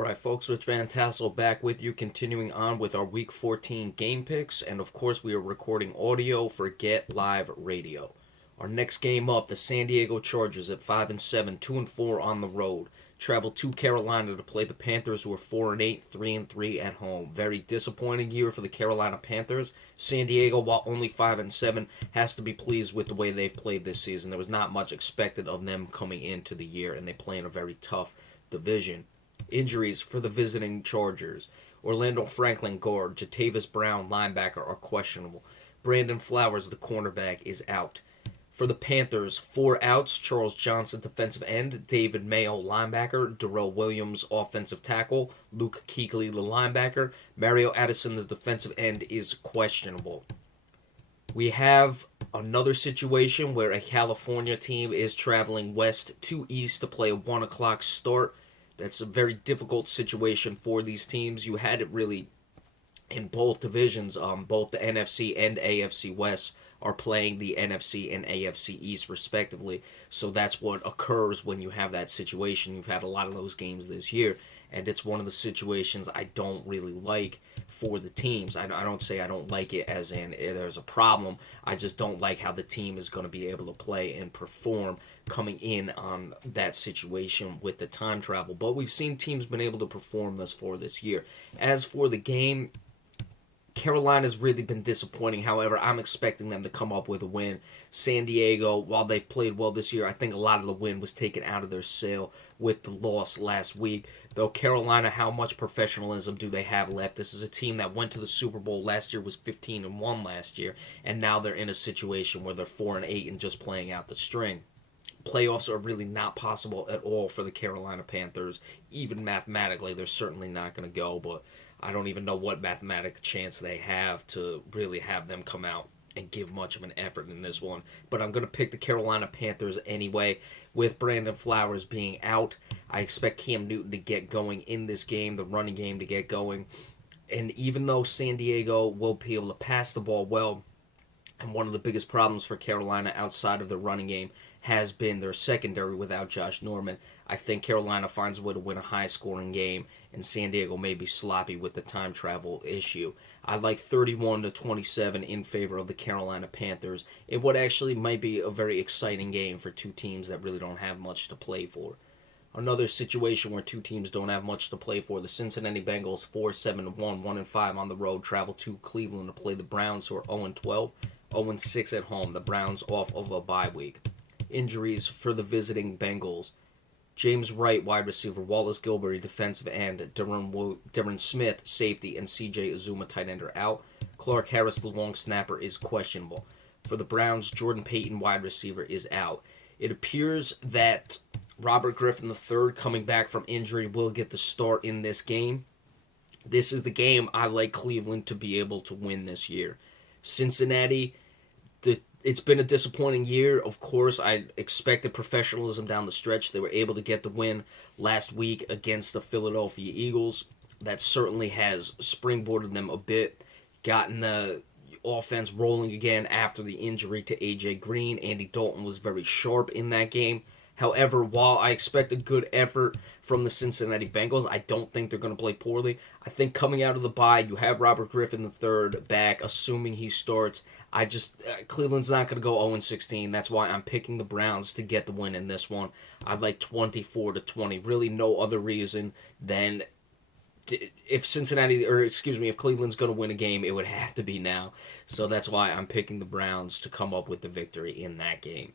All right, folks, Rich Van Tassel back with you, continuing on with our Week 14 game picks, and of course we are recording audio for Get Live Radio. Our next game up, the San Diego Chargers at 5-7, 2-4 on the road, travel to Carolina to play the Panthers, who are 4-8, 3-3 at home. Very disappointing year for the Carolina Panthers. San Diego, while only 5-7, has to be pleased with the way they've played this season. There was not much expected of them coming into the year, and they play in a very tough division. Injuries for the visiting Chargers. Orlando Franklin, guard. Jatavis Brown, linebacker, are questionable. Brandon Flowers, the cornerback, is out. For the Panthers, 4 outs. Charles Johnson, defensive end. David Mayo, linebacker. Darrell Williams, offensive tackle. Luke Kuechly, the linebacker. Mario Addison, the defensive end, is questionable. We have another situation where a California team is traveling west to east to play a 1 o'clock start. That's a very difficult situation for these teams. You had it really in both divisions. Both the NFC and AFC West are playing the NFC and AFC East respectively. So that's what occurs when you have that situation. You've had a lot of those games this year, and it's one of the situations I don't really like for the teams. I don't say I don't like it as in there's a problem. I just don't like how the team is going to be able to play and perform coming in on that situation with the time travel. But we've seen teams been able to perform thus far this year. As for the game, Carolina's really been disappointing. However, I'm expecting them to come up with a win. San Diego, while they've played well this year, I think a lot of the win was taken out of their sail with the loss last week. Though Carolina, how much professionalism do they have left? This is a team that went to the Super Bowl last year, was 15-1 last year, and now they're in a situation where they're 4-8 and just playing out the string. Playoffs are really not possible at all for the Carolina Panthers. Even mathematically, they're certainly not going to go, but I don't even know what mathematic chance they have to really have them come out and give much of an effort in this one. But I'm going to pick the Carolina Panthers anyway. With Brandon Flowers being out, I expect Cam Newton to get going in this game, the running game to get going. And even though San Diego will be able to pass the ball well, and one of the biggest problems for Carolina outside of the running game has been their secondary without Josh Norman, I think Carolina finds a way to win a high-scoring game, and San Diego may be sloppy with the time travel issue. I like 31-27 in favor of the Carolina Panthers in what actually might be a very exciting game for two teams that really don't have much to play for. Another situation where two teams don't have much to play for, the Cincinnati Bengals 4-7-1, 1-5 on the road, travel to Cleveland to play the Browns, who are 0-12, 0-6 at home. The Browns off of a bye week. Injuries for the visiting Bengals. James Wright, wide receiver. Wallace Gilberry, defensive end. Darren Smith, safety. And C.J. Azuma, tight end, are out. Clark Harris, the long snapper, is questionable. For the Browns, Jordan Payton, wide receiver, is out. It appears that Robert Griffin III, coming back from injury, will get the start in this game. This is the game I like Cleveland to be able to win this year. Cincinnati, it's been a disappointing year. Of course, I expected professionalism down the stretch. They were able to get the win last week against the Philadelphia Eagles. That certainly has springboarded them a bit, gotten the offense rolling again after the injury to A.J. Green. Andy Dalton was very sharp in that game. However, while I expect a good effort from the Cincinnati Bengals, I don't think they're going to play poorly. I think coming out of the bye, you have Robert Griffin III back, assuming he starts. Cleveland's not going to go 0-16. That's why I'm picking the Browns to get the win in this one. I'd like 24-20. Really no other reason than if Cleveland's going to win a game, it would have to be now. So that's why I'm picking the Browns to come up with the victory in that game.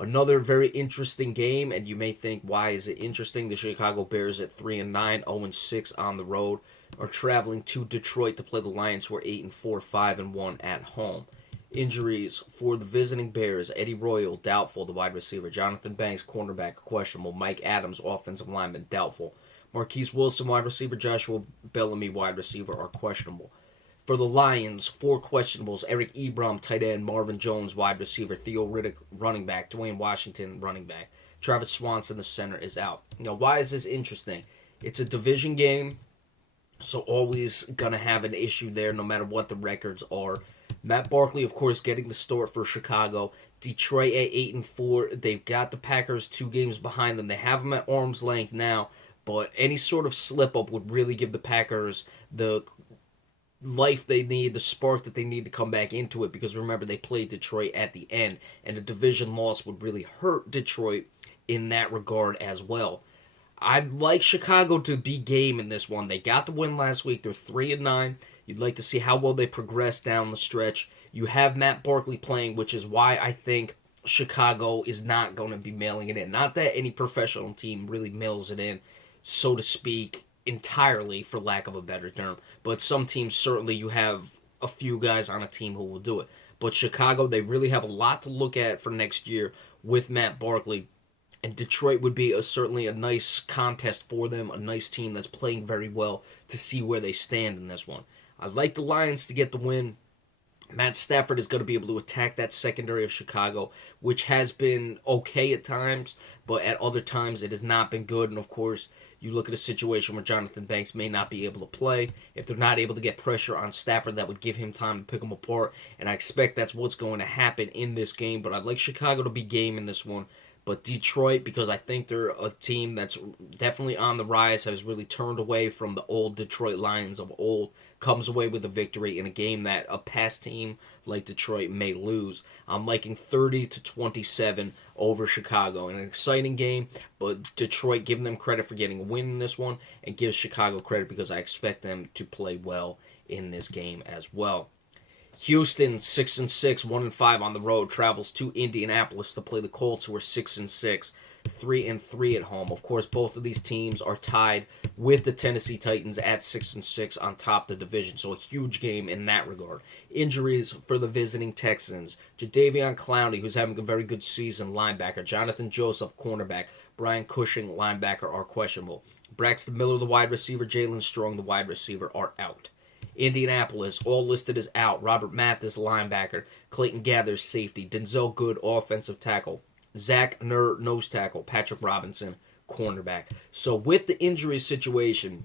Another very interesting game, and you may think, why is it interesting? The Chicago Bears at 3-9, 0-6 on the road, are traveling to Detroit to play the Lions, who are 8-4, 5-1 at home. Injuries for the visiting Bears: Eddie Royal, doubtful, the wide receiver. Jonathan Banks, cornerback, questionable. Mike Adams, offensive lineman, doubtful. Marquise Wilson, wide receiver. Joshua Bellamy, wide receiver, are questionable. For the Lions, 4 questionables: Eric Ebron, tight end. Marvin Jones, wide receiver. Theo Riddick, running back. Dwayne Washington, running back. Travis Swanson, the center, is out. Now, why is this interesting? It's a division game, so always going to have an issue there no matter what the records are. Matt Barkley, of course, getting the start for Chicago. Detroit at 8-4. They've got the Packers 2 games behind them. They have them at arm's length now, But any sort of slip up would really give the Packers the life they need, the spark that they need to come back into it, because remember, they played Detroit at the end, and a division loss would really hurt Detroit in that regard as well. I'd like Chicago to be game in this one. They got the win last week. They're 3-9. You'd like to see how well they progress down the stretch. You have Matt Barkley playing, which is why I think Chicago is not going to be mailing it in. Not that any professional team really mails it in, so to speak, entirely, for lack of a better term. But some teams, certainly, you have a few guys on a team who will do it. But Chicago, they really have a lot to look at for next year with Matt Barkley. And Detroit would be certainly a nice contest for them, a nice team that's playing very well to see where they stand in this one. I'd like the Lions to get the win. Matt Stafford is going to be able to attack that secondary of Chicago, which has been okay at times, but at other times it has not been good. And of course, you look at a situation where Jonathan Banks may not be able to play. If they're not able to get pressure on Stafford, that would give him time to pick him apart. And I expect that's what's going to happen in this game. But I'd like Chicago to be game in this one. But Detroit, because I think they're a team that's definitely on the rise, has really turned away from the old Detroit Lions of old, comes away with a victory in a game that a past team like Detroit may lose. I'm liking 30-27 over Chicago. An exciting game, but Detroit, giving them credit for getting a win in this one, and gives Chicago credit because I expect them to play well in this game as well. Houston, 6-6, 1-5 on the road, travels to Indianapolis to play the Colts, who are 6-6, 3-3 at home. Of course, both of these teams are tied with the Tennessee Titans at 6-6 on top of the division, so a huge game in that regard. Injuries for the visiting Texans: Jadeveon Clowney, who's having a very good season, linebacker; Jonathan Joseph, cornerback; Brian Cushing, linebacker, are questionable. Braxton Miller, the wide receiver; Jalen Strong, the wide receiver, are out. Indianapolis, all listed as out: Robert Mathis, linebacker; Clayton Gathers, safety; Denzel Good, offensive tackle; Zach Ner, nose tackle; Patrick Robinson, cornerback. So with the injury situation,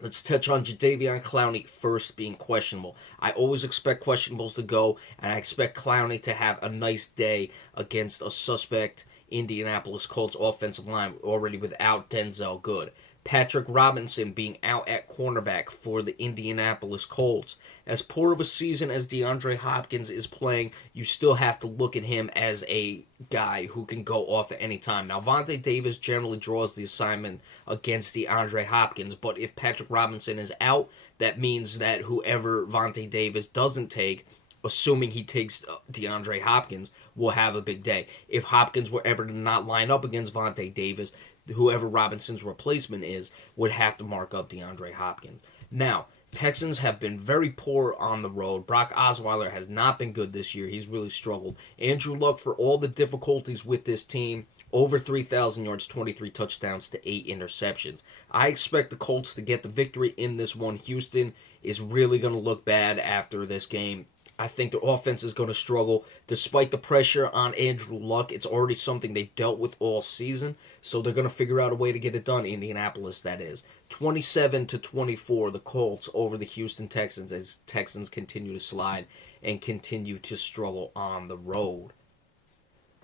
let's touch on Jadeveon Clowney first, being questionable. I always expect questionables to go, and I expect Clowney to have a nice day against a suspect Indianapolis Colts offensive line already without Denzel Good. Patrick Robinson being out at cornerback for the Indianapolis Colts. As poor of a season as DeAndre Hopkins is playing, you still have to look at him as a guy who can go off at any time. Now, Vontae Davis generally draws the assignment against DeAndre Hopkins, but if Patrick Robinson is out, that means that whoever Vontae Davis doesn't take, assuming he takes DeAndre Hopkins, will have a big day. If Hopkins were ever to not line up against Vontae Davis, whoever Robinson's replacement is would have to mark up DeAndre Hopkins. Now, Texans have been very poor on the road. Brock Osweiler has not been good this year. He's really struggled. Andrew Luck, for all the difficulties with this team, over 3,000 yards, 23 touchdowns to 8 interceptions. I expect the Colts to get the victory in this one. Houston is really going to look bad after this game. I think the offense is going to struggle. Despite the pressure on Andrew Luck, it's already something they've dealt with all season, so they're going to figure out a way to get it done, Indianapolis, that is. 27-24, the Colts over the Houston Texans, as Texans continue to slide and continue to struggle on the road.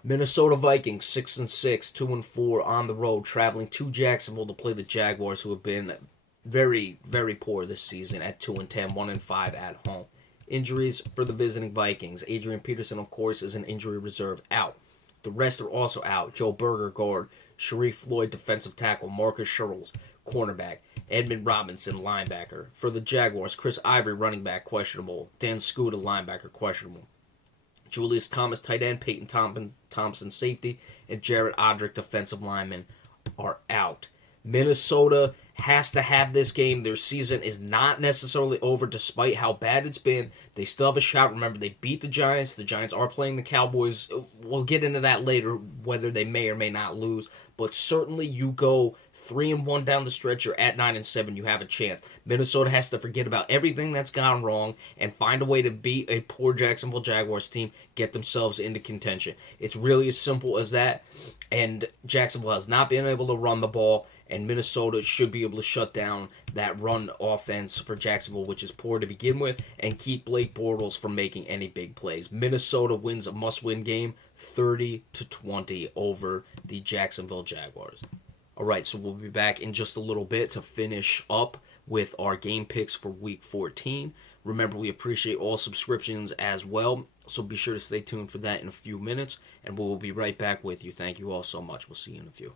Minnesota Vikings, 6-6, 2-4 on the road, traveling to Jacksonville to play the Jaguars, who have been very, very poor this season at 2-10, 1-5 at home. Injuries for the visiting Vikings: Adrian Peterson, of course, is an injury reserve, out. The rest are also out: Joe Berger, guard; Sharif Floyd, defensive tackle; Marcus Sherrills, cornerback; Edmund Robinson, linebacker. For the Jaguars, Chris Ivory, running back, questionable; Dan Skuta, linebacker, questionable; Julius Thomas, tight end; Peyton Thompson, safety; and Jared Odrick, defensive lineman, are out. Minnesota has to have this game. Their season is not necessarily over, despite how bad it's been. They still have a shot. Remember, they beat the Giants. The Giants are playing the Cowboys. We'll get into that later, whether they may or may not lose. But certainly, you go 3-1 down the stretch, you're at 9-7, you have a chance. Minnesota has to forget about everything that's gone wrong and find a way to beat a poor Jacksonville Jaguars team, get themselves into contention. It's really as simple as that. And Jacksonville has not been able to run the ball, and Minnesota should be able to shut down that run offense for Jacksonville, which is poor to begin with, and keep Blake Bortles from making any big plays. Minnesota wins a must-win game, 30-20 over the Jacksonville Jaguars. All right, so we'll be back in just a little bit to finish up with our game picks for Week 14. Remember, we appreciate all subscriptions as well, so be sure to stay tuned for that in a few minutes, and we will be right back with you. Thank you all so much. We'll see you in a few.